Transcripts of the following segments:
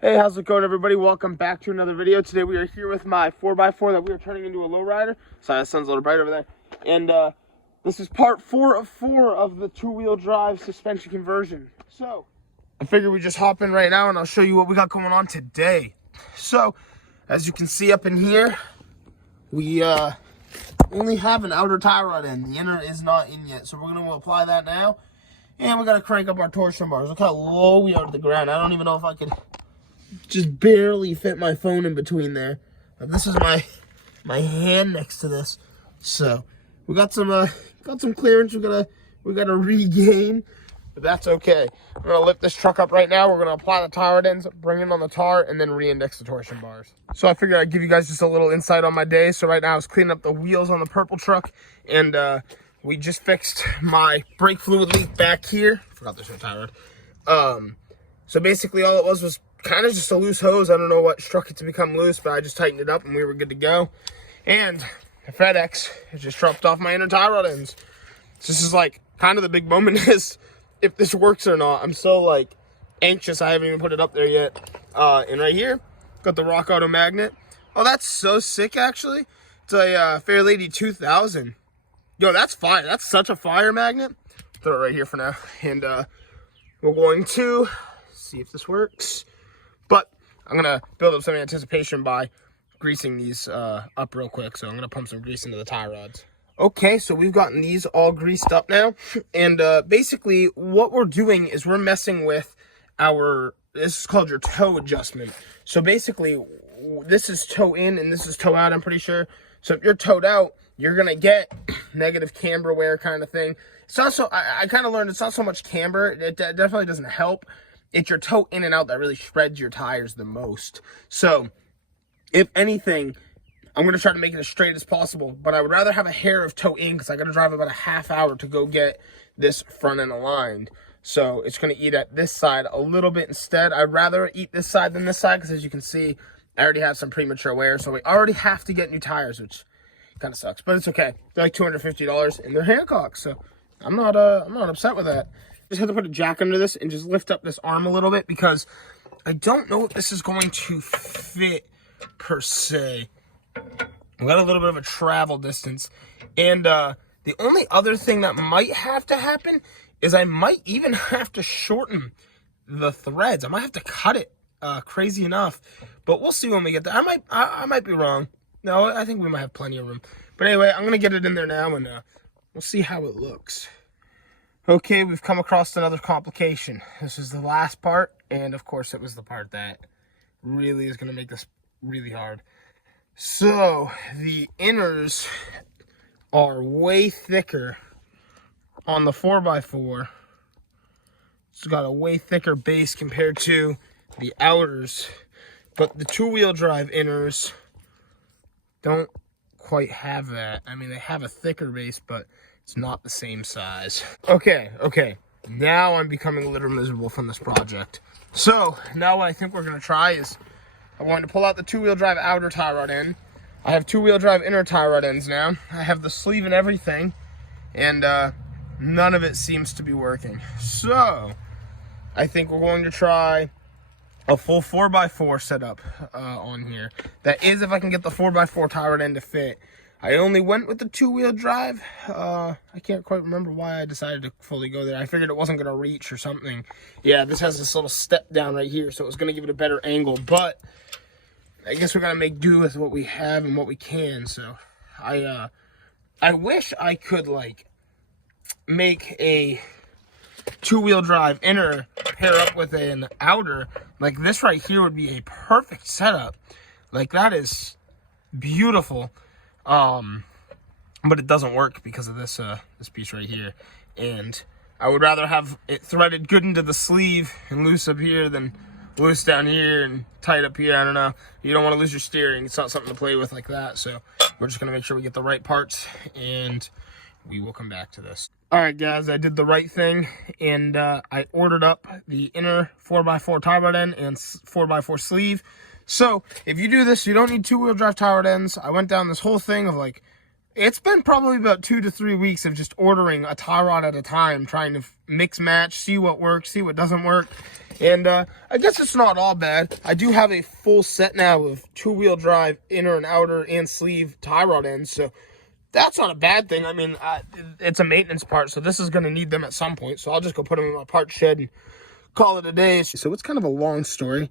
Hey, how's it going, everybody? Welcome back to another video. Today we are here with my 4x4 that we are turning into a lowrider. Sorry, the sun's a little bright over there. And this is part 4 of 4 of the two-wheel drive suspension conversion. So I figured we just hop in right now and I'll show you what we got going on today. So as you can see up in here, we only have an outer tie rod in. The inner is not in yet, so we're going to apply that now. And we got to crank up our torsion bars. Look how low we are to the ground. I don't even know if I could just barely fit my phone in between there. This is my hand next to this. So we got some clearance we gotta regain, but that's okay. I'm gonna lift this truck up right now. We're gonna apply the tie rod ends, bring it on the tar, and then re-index the torsion bars. So I figured I'd give you guys just a little insight on my day. So right now I was cleaning up the wheels on the purple truck, and we just fixed my brake fluid leak back here. Forgot there's no tie rod. So basically all it was kind of just a loose hose. I don't know what struck it to become loose, but I just tightened it up and we were good to go. And the FedEx has just dropped off my inner tie rod ends. So this is like kind of the big moment is if this works or not. I'm so like anxious. I haven't even put it up there yet. And right here, got the Rock Auto magnet. Oh, that's so sick actually. It's a Fairlady 2000. Yo, that's fire. That's such a fire magnet. Throw it right here for now. And we're going to see if this works. But I'm going to build up some anticipation by greasing these up real quick. So I'm going to pump some grease into the tie rods. Okay, so we've gotten these all greased up now. And basically what we're doing is we're messing with this is called your toe adjustment. So basically this is toe in and this is toe out, I'm pretty sure. So if you're toed out, you're going to get negative camber wear kind of thing. It's also, I kind of learned it's not so much camber. It definitely doesn't help. It's your toe in and out that really shreds your tires the most. So, if anything, I'm going to try to make it as straight as possible. But I would rather have a hair of toe in because I got to drive about a half hour to go get this front end aligned. So, it's going to eat at this side a little bit instead. I'd rather eat this side than this side because as you can see, I already have some premature wear. So, we already have to get new tires, which kind of sucks. But it's okay. They're like $250 and they're Hancock. So, I'm not upset with that. Just have to put a jack under this and just lift up this arm a little bit because I don't know if this is going to fit per se. We got a little bit of a travel distance. And the only other thing that might have to happen is I might even have to shorten the threads. I might have to cut it crazy enough. But we'll see when we get there. I might be wrong. No, I think we might have plenty of room. But anyway, I'm going to get it in there now and we'll see how it looks. Okay, we've come across another complication. This is the last part, and of course it was the part that really is going to make this really hard. So, the inners are way thicker on the 4x4. It's got a way thicker base compared to the outers, but the two-wheel drive inners don't quite have that. I mean, they have a thicker base, but it's not the same size. Okay. Now I'm becoming a little miserable from this project. So, now what I think we're going to try is I'm going to pull out the two-wheel drive outer tie rod end. I have two-wheel drive inner tie rod ends now. I have the sleeve and everything. And none of it seems to be working. So, I think we're going to try a full 4x4 setup on here. That is if I can get the 4x4 tie rod end to fit. I only went with the two-wheel drive. I can't quite remember why I decided to fully go there. I figured it wasn't going to reach or something. Yeah, this has this little step down right here, so it was going to give it a better angle. But I guess we're going to make do with what we have and what we can. So I wish I could, like, make a two-wheel drive inner pair up with an outer. Like, this right here would be a perfect setup. Like, that is beautiful. But it doesn't work because of this this piece right here, and I would rather have it threaded good into the sleeve and loose up here than loose down here and tight up here. I don't know. You don't want to lose your steering. It's not something to play with like that. So we're just gonna make sure we get the right parts, and we will come back to this. All right, guys, I did the right thing, and I ordered up the inner 4x4 tie rod end and 4x4 sleeve. So, if you do this, you don't need two-wheel drive tie rod ends. I went down this whole thing of, like, it's been probably about 2 to 3 weeks of just ordering a tie rod at a time, trying to mix match, see what works, see what doesn't work. And I guess it's not all bad. I do have a full set now of two-wheel drive inner and outer and sleeve tie rod ends, so that's not a bad thing. I mean, it's a maintenance part, so this is going to need them at some point. So I'll just go put them in my part shed and call it a day. So it's kind of a long story.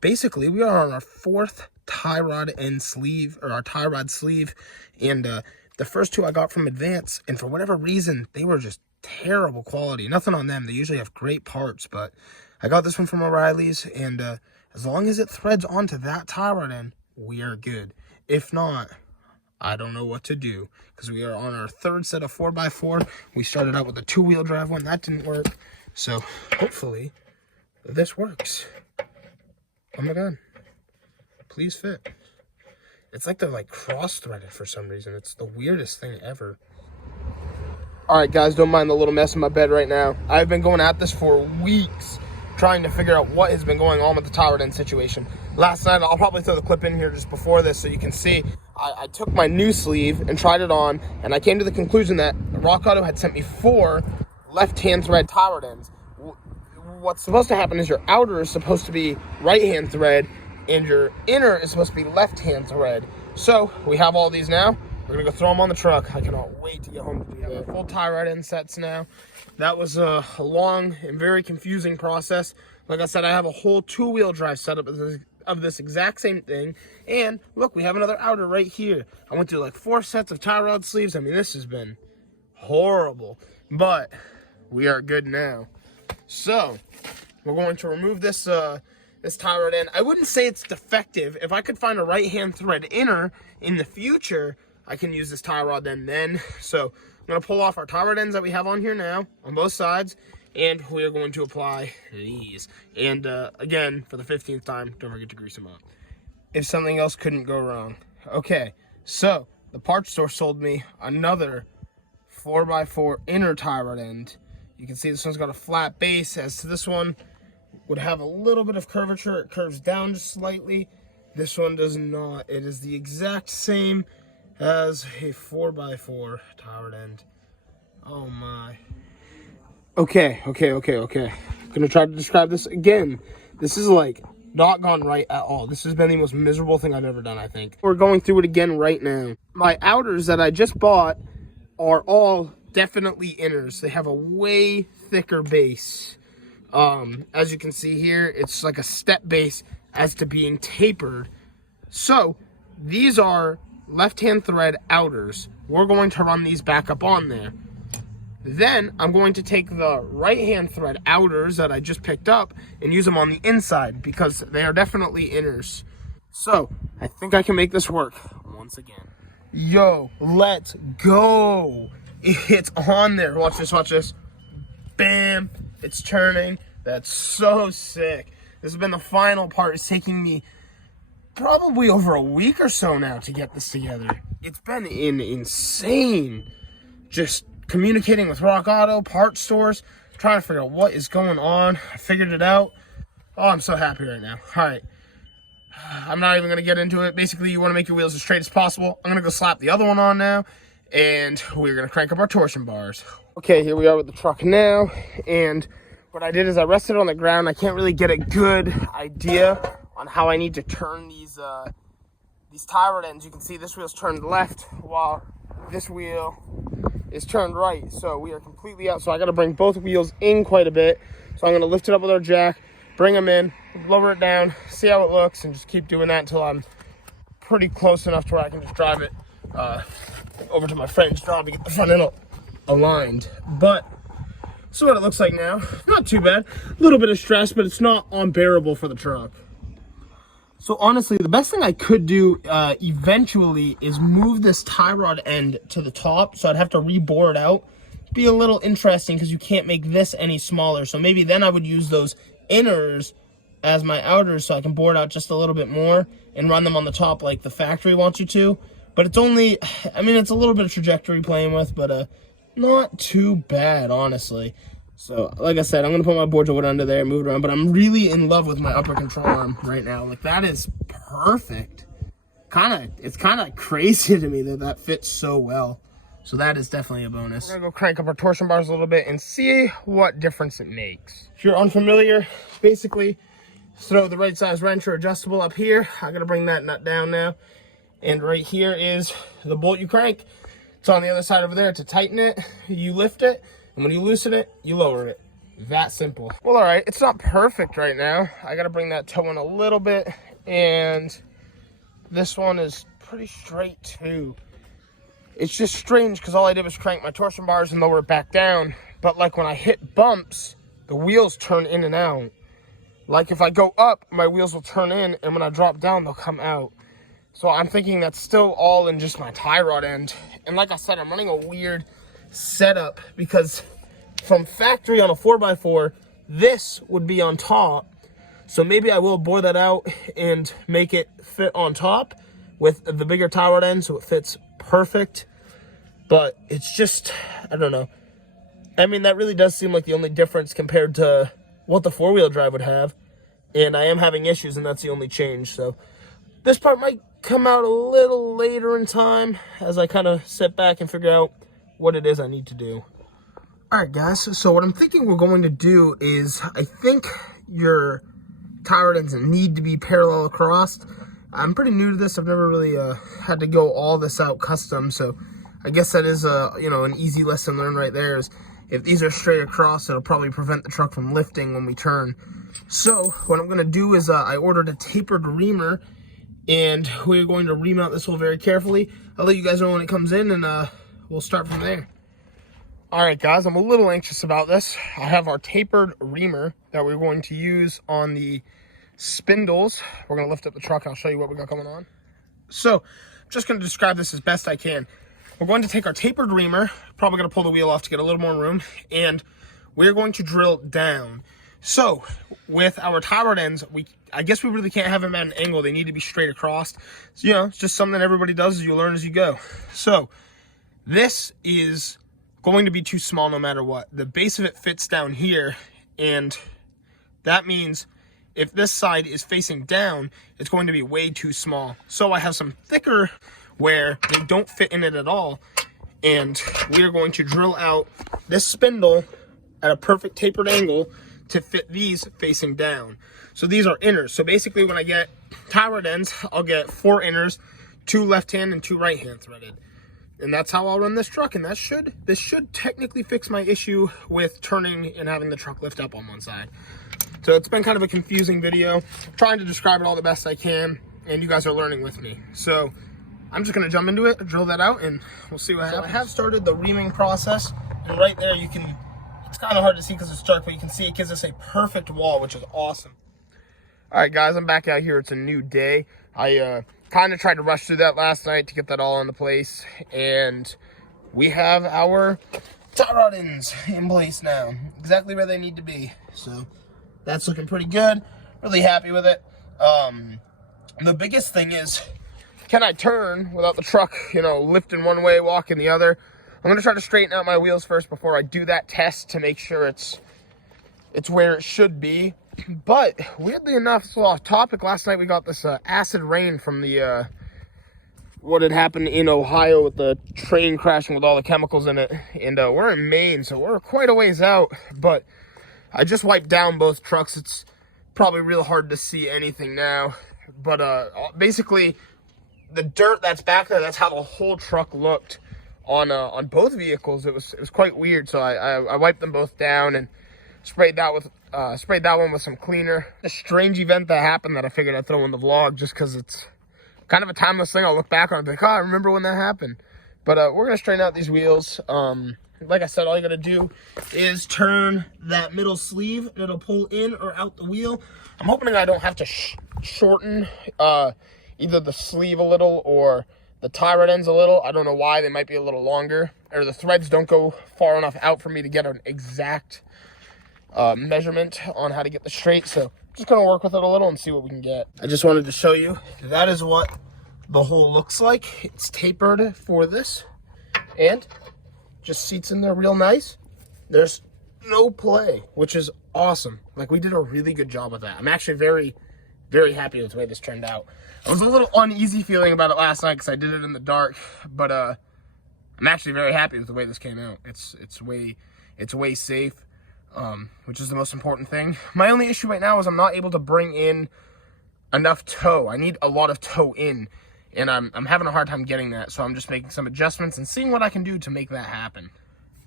Basically, we are on our fourth tie rod end sleeve, or our tie rod sleeve. And the first two I got from Advance, and for whatever reason, they were just terrible quality. Nothing on them. They usually have great parts, but I got this one from O'Reilly's, and as long as it threads onto that tie rod end, we are good. If not, I don't know what to do, because we are on our third set of 4x4. We started out with a two-wheel drive one. That didn't work. So hopefully this works. Oh my God. Please fit. It's like they're like cross-threaded for some reason. It's the weirdest thing ever. All right, guys, don't mind the little mess in my bed right now. I've been going at this for weeks, trying to figure out what has been going on with the tie rod end situation. Last night, I'll probably throw the clip in here just before this so you can see. I took my new sleeve and tried it on, and I came to the conclusion that Rock Auto had sent me 4 left-hand thread tie rod ends. What's supposed to happen is your outer is supposed to be right-hand thread, and your inner is supposed to be left-hand thread. So we have all these now. We're gonna go throw them on the truck. I cannot wait to get home to do that. Full tie rod end sets now. That was a long and very confusing process. Like I said, I have a whole two-wheel drive setup of this exact same thing. And look, we have another outer right here. I went through like 4 sets of tie rod sleeves. I mean, this has been horrible, but we are good now. So we're going to remove this this tie rod end. I wouldn't say it's defective. If I could find a right-hand thread inner in the future, I can use this tie rod end then. So I'm going to pull off our tie rod ends that we have on here now on both sides, and we are going to apply these. And again, for the 15th time, don't forget to grease them up. If something else couldn't go wrong. Okay, so the parts store sold me another 4x4 inner tie rod end. You can see this one's got a flat base, as to this one would have a little bit of curvature. It curves down just slightly. This one does not. It is the exact same as a 4x4 tie rod end. Oh my. Okay. Gonna try to describe this again. This is like not gone right at all. This has been the most miserable thing I've ever done, I think. We're going through it again right now. My outers that I just bought are all definitely inners. They have a way thicker base. As you can see here, it's like a step base as to being tapered. So these are left-hand thread outers. We're going to run these back up on there. Then I'm going to take the right-hand thread outers that I just picked up and use them on the inside, because they are definitely inners. So I think I can make this work once again. Yo, let's go. It's on there. Watch this, watch this. Bam, it's turning. That's so sick. This has been the final part. It's taking me probably over a week or so now to get this together. It's been insane. Just communicating with Rock Auto, parts stores, trying to figure out what is going on. I figured it out. Oh, I'm so happy right now. All right. I'm not even going to get into it. Basically, you want to make your wheels as straight as possible. I'm going to go slap the other one on now, and we're going to crank up our torsion bars. Okay, here we are with the truck now, and what I did is I rested on the ground. I can't really get a good idea on how I need to turn these tie rod ends. You can see this wheel's turned left while this wheel is turned right. So we are completely out. So I got to bring both wheels in quite a bit. So I'm going to lift it up with our jack, bring them in, lower it down, see how it looks, and just keep doing that until I'm pretty close enough to where I can just drive it over to my friend's job to get the front end aligned. But this is what it looks like now. Not too bad. A little bit of stress, but it's not unbearable for the truck. So honestly, the best thing I could do eventually is move this tie rod end to the top. So I'd have to rebore it out. Be a little interesting because you can't make this any smaller. So maybe then I would use those inners as my outers so I can bore it out just a little bit more and run them on the top like the factory wants you to. But it's only, I mean, it's a little bit of trajectory playing with, but not too bad, honestly. So, like I said, I'm going to put my board wood under there, move it around, but I'm really in love with my upper control arm right now. Like, that is perfect. It's kind of crazy to me that fits so well. So that is definitely a bonus. We're gonna go crank up our torsion bars a little bit and see what difference it makes. If you're unfamiliar, basically throw the right size wrench or adjustable up here. I gotta bring that nut down now. And right here is the bolt you crank. It's on the other side over there. To tighten it, you lift it, and when you loosen it, you lower it. That simple. Well, all right, it's not perfect right now. I gotta bring that toe in a little bit, and this one is pretty straight too. It's just strange because all I did was crank my torsion bars and lower it back down. But like when I hit bumps, the wheels turn in and out. Like if I go up, my wheels will turn in, and when I drop down, they'll come out. So I'm thinking that's still all in just my tie rod end. And like I said, I'm running a weird setup because from factory on a 4x4, this would be on top. So maybe I will bore that out and make it fit on top with the bigger tie rod end so it fits perfect. But it's just, I don't know. I mean, that really does seem like the only difference compared to what the four-wheel drive would have. And I am having issues, and that's the only change. So this part might come out a little later in time as I kind of sit back and figure out what it is I need to do. All right, guys. So what I'm thinking we're going to do is I think your tie rod ends need to be parallel across. I'm pretty new to this. I've never really had to go all this out custom. So I guess that is an easy lesson learned right there. Is if these are straight across, it'll probably prevent the truck from lifting when we turn. So what I'm going to do is I ordered a tapered reamer, and we're going to remount this wheel very carefully. I'll let you guys know when it comes in, and we'll start from there. All right, guys, I'm a little anxious about this. I have our tapered reamer that we're going to use on the spindles. We're going to lift up the truck, and I'll show you what we got going on. So I'm just going to describe this as best I can. We're going to take our tapered reamer, probably going to pull the wheel off to get a little more room, and we're going to drill down. So with our tie rod ends, I guess we really can't have them at an angle. They need to be straight across. So, it's just something that everybody does. You learn as you go. So this is going to be too small no matter what. The base of it fits down here, and that means if this side is facing down, it's going to be way too small. So I have some thicker where they don't fit in it at all, and we are going to drill out this spindle at a perfect tapered angle to fit these facing down. So these are inners. So basically when I get tie rod ends, I'll get 4 inners, 2 left hand and 2 right hand threaded. And that's how I'll run this truck, and this should technically fix my issue with turning and having the truck lift up on one side. So it's been kind of a confusing video, trying to describe it all the best I can, and you guys are learning with me. So I'm just gonna jump into it, drill that out, and we'll see what happens. I have started the reaming process, and right there you can, it's kind of hard to see because it's dark, but you can see it gives us a perfect wall, which is awesome. All right, guys, I'm back out here. It's a new day. I kind of tried to rush through that last night to get that all into place, and we have our tie rod ends in place now, exactly where they need to be. So that's looking pretty good. Really happy with it. The biggest thing is, can I turn without the truck, lifting one way, walking the other? I'm going to try to straighten out my wheels first before I do that test to make sure it's where it should be. But weirdly enough, so off topic, last night we got this acid rain from the what had happened in Ohio with the train crashing with all the chemicals in it. And we're in Maine, so we're quite a ways out. But I just wiped down both trucks. It's probably real hard to see anything now. But basically, the dirt that's back there, that's how the whole truck looked on both vehicles. It was quite weird. So I wiped them both down and sprayed that one with some cleaner. A strange event that happened that I figured I'd throw in the vlog just because it's kind of a timeless thing. I'll look back on it and be like, oh, I remember when that happened. But we're going to straighten out these wheels. Like I said, all you got to do is turn that middle sleeve and it'll pull in or out the wheel. I'm hoping I don't have to shorten either the sleeve a little or the tie rod ends a little. I don't know why. They might be a little longer, or the threads don't go far enough out for me to get an exact measurement on how to get this straight. So just gonna work with it a little and see what we can get. I just wanted to show you that is what the hole looks like. It's tapered for this and just seats in there real nice. There's no play, which is awesome. Like, we did a really good job with that. I'm actually very, very happy with the way this turned out. I was a little uneasy feeling about it last night because I did it in the dark, but I'm actually very happy with the way this came out. It's way safe, which is the most important thing. My only issue right now is I'm not able to bring in enough tow. I need a lot of tow in, and I'm having a hard time getting that, so I'm just making some adjustments and seeing what I can do to make that happen.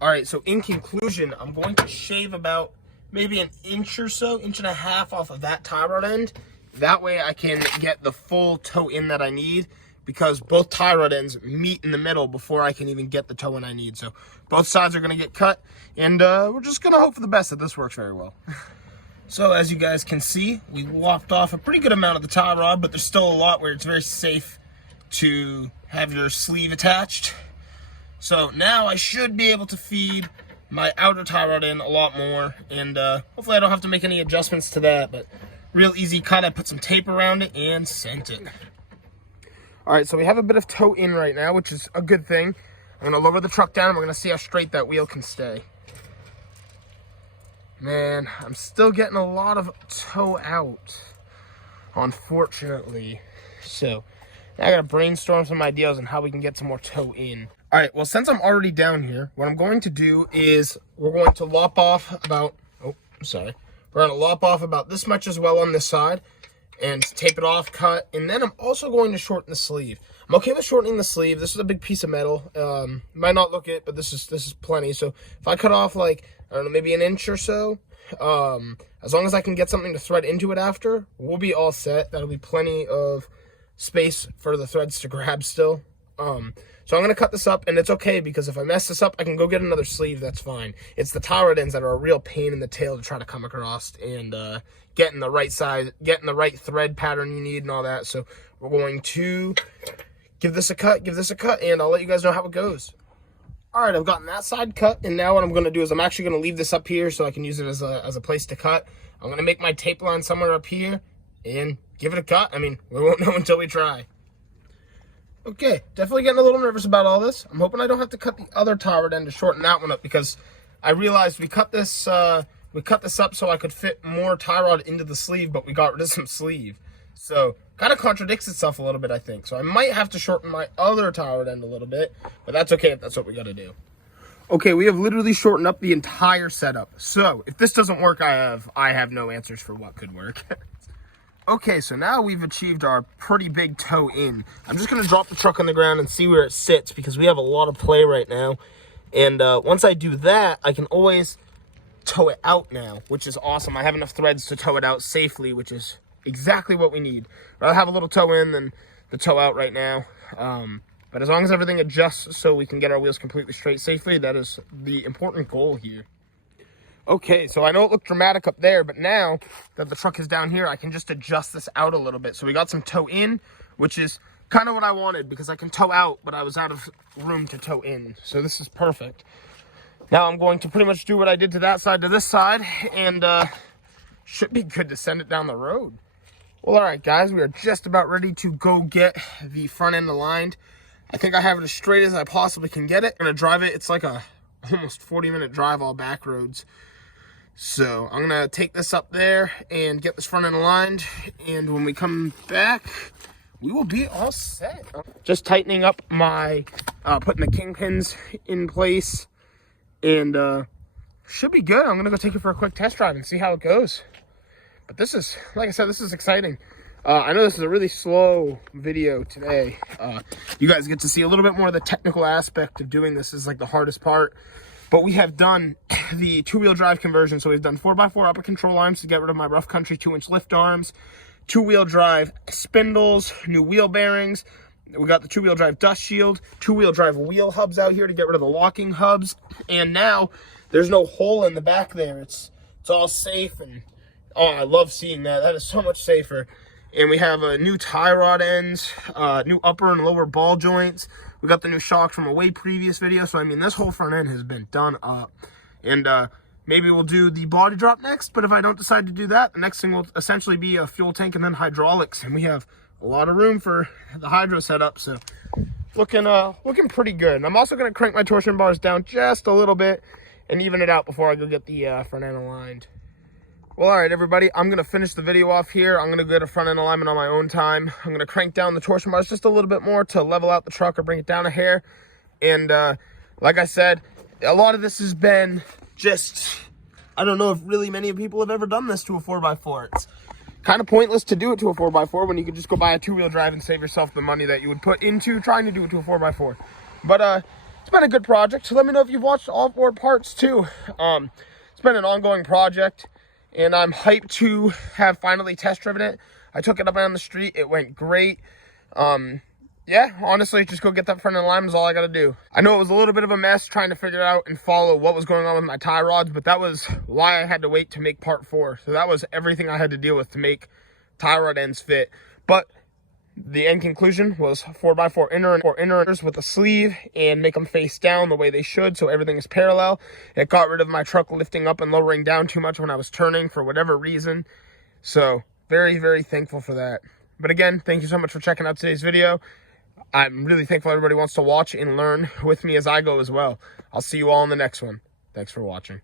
All right, so in conclusion, I'm going to shave about maybe an inch or so, inch and a half off of that tie rod end. That way I can get the full tow in that I need, because both tie rod ends meet in the middle before I can even get the toe in I need. So both sides are gonna get cut, and we're just gonna hope for the best that this works very well. So as you guys can see, we lopped off a pretty good amount of the tie rod, but there's still a lot where it's very safe to have your sleeve attached. So now I should be able to feed my outer tie rod in a lot more, and hopefully I don't have to make any adjustments to that, but real easy cut. I put some tape around it and sent it. All right, so we have a bit of tow in right now, which is a good thing. I'm gonna lower the truck down and we're gonna see how straight that wheel can stay. Man, I'm still getting a lot of tow out, unfortunately. So now I gotta brainstorm some ideas on how we can get some more tow in. All right, well, since I'm already down here, what I'm going to do is we're going to lop off about, we're gonna lop off about this much as well on this side and tape it off, cut, and then I'm also going to shorten the sleeve. I'm okay with shortening the sleeve. This is a big piece of metal. Might not look it, but this is plenty. So if I cut off like, I don't know, maybe an inch or so, as long as I can get something to thread into it after, we'll be all set. That'll be plenty of space for the threads to grab still. So I'm going to cut this up, and it's okay, because if I mess this up, I can go get another sleeve. That's fine. It's the tie rod ends that are a real pain in the tail to try to come across and getting the right size, getting the right thread pattern you need and all that. So we're going to give this a cut, and I'll let you guys know how it goes. All right, I've gotten that side cut, and now what I'm going to do is I'm actually going to leave this up here so I can use it as a place to cut. I'm going to make my tape line somewhere up here and give it a cut. I mean, we won't know until we try. Okay, definitely getting a little nervous about all this. I'm hoping I don't have to cut the other tie rod end to shorten that one up, because I realized we cut this up so I could fit more tie rod into the sleeve, but we got rid of some sleeve. So kind of contradicts itself a little bit, I think. So I might have to shorten my other tie rod end a little bit, but that's okay if that's what we got to do. Okay, we have literally shortened up the entire setup. So if this doesn't work, I have no answers for what could work. Okay, so now we've achieved our pretty big tow in. I'm just going to drop the truck on the ground and see where it sits, because we have a lot of play right now. And once I do that, I can always tow it out now, which is awesome. I have enough threads to tow it out safely, which is exactly what we need. I'd rather have a little tow in than the tow out right now. But as long as everything adjusts so we can get our wheels completely straight safely, that is the important goal here. Okay, so I know it looked dramatic up there, but now that the truck is down here, I can just adjust this out a little bit. So we got some tow in, which is kind of what I wanted, because I can tow out, but I was out of room to tow in. So this is perfect. Now I'm going to pretty much do what I did to that side to this side, and should be good to send it down the road. Well, all right, guys, we are just about ready to go get the front end aligned. I think I have it as straight as I possibly can get it. I'm going to drive it. It's like a almost 40-minute drive all back roads. So I'm going to take this up there and get this front end aligned, and when we come back, we will be all set. Just tightening up my, putting the kingpins in place, and should be good. I'm going to go take it for a quick test drive and see how it goes. But this is, like I said, this is exciting. I know this is a really slow video today. You guys get to see a little bit more of the technical aspect of doing this. This is like the hardest part. But we have done the two-wheel drive conversion. So we've done 4x4 upper control arms to get rid of my rough country 2-inch lift arms, two-wheel drive spindles, new wheel bearings. We got the two-wheel drive dust shield, two-wheel drive wheel hubs out here to get rid of the locking hubs. And now there's no hole in the back there. It's all safe, and oh, I love seeing that. That is so much safer. And we have a new tie rod ends, new upper and lower ball joints. We got the new shock from a way previous video. So, I mean, this whole front end has been done up. And maybe we'll do the body drop next. But if I don't decide to do that, the next thing will essentially be a fuel tank and then hydraulics. And we have a lot of room for the hydro setup. So, looking pretty good. And I'm also going to crank my torsion bars down just a little bit and even it out before I go get the front end aligned. Well, all right, everybody, I'm going to finish the video off here. I'm going to get a front end alignment on my own time. I'm going to crank down the torsion bars just a little bit more to level out the truck or bring it down a hair. And like I said, a lot of this has been just, I don't know if really many people have ever done this to a 4x4. It's kind of pointless to do it to a 4x4 when you could just go buy a two-wheel drive and save yourself the money that you would put into trying to do it to a 4x4. But it's been a good project. So let me know if you've watched all 4 parts too. It's been an ongoing project, and I'm hyped to have finally test driven it. I took it up on the street. It went great. Yeah, honestly, just go get that front end alignment is all I got to do. I know it was a little bit of a mess trying to figure out and follow what was going on with my tie rods, but that was why I had to wait to make part 4. So that was everything I had to deal with to make tie rod ends fit. But the end conclusion was 4x4 inners with a sleeve and make them face down the way they should so everything is parallel. It got rid of my truck lifting up and lowering down too much when I was turning for whatever reason. So very, very thankful for that. But again, thank you so much for checking out today's video. I'm really thankful everybody wants to watch and learn with me as I go as well. I'll see you all in the next one. Thanks for watching.